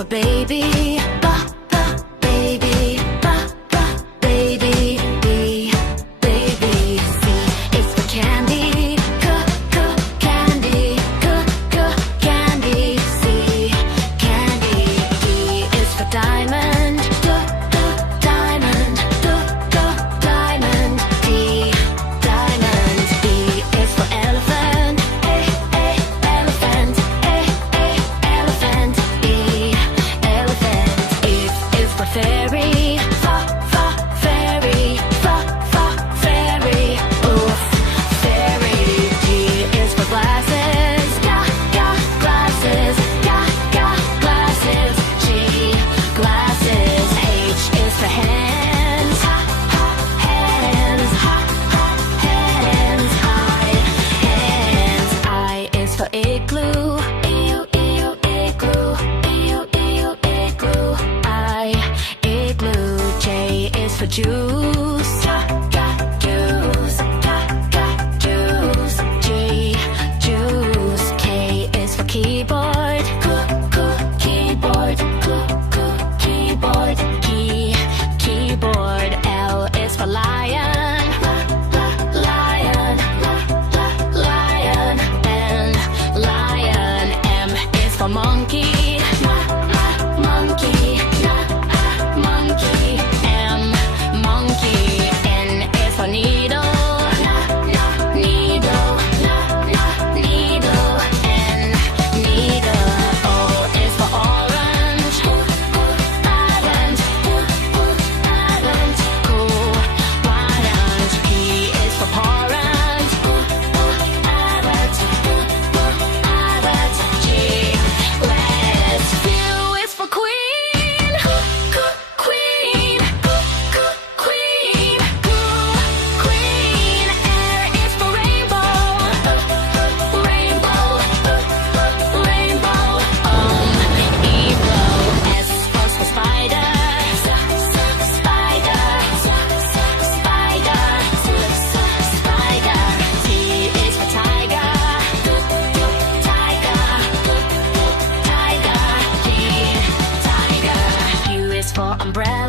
for baby. Baby. Baby. B, baby. C is for candy. Candy. Candy. C, candy. D is for diamond. Diamond. Diamond. D, diamond. E is for elephant. Elephant. Elephant. E, elephant. F is for fairy. Fairy. Fairy. Oof, fairy. G is for glasses. Glasses. Glasses. G, glasses. H is for hands. Hands. I is for igloo. Igloo. I, igloo. J is for juice. Juice. G, juice. K is for keyboard. Keyboard. Keyboard. Key, keyboard. L is for lion. Lion. N, lion. M is for monkey. Monkey. M, monkey. N is for needle. Needle. N, needle. O is for orange. Orange. Cool. Orange. P is for parrot. G, let's. Q is for queen. Queen. R is for rainbow. Eagle. S is for spider. Spider. T is for tiger. Tiger. G, tiger. U is for umbrella.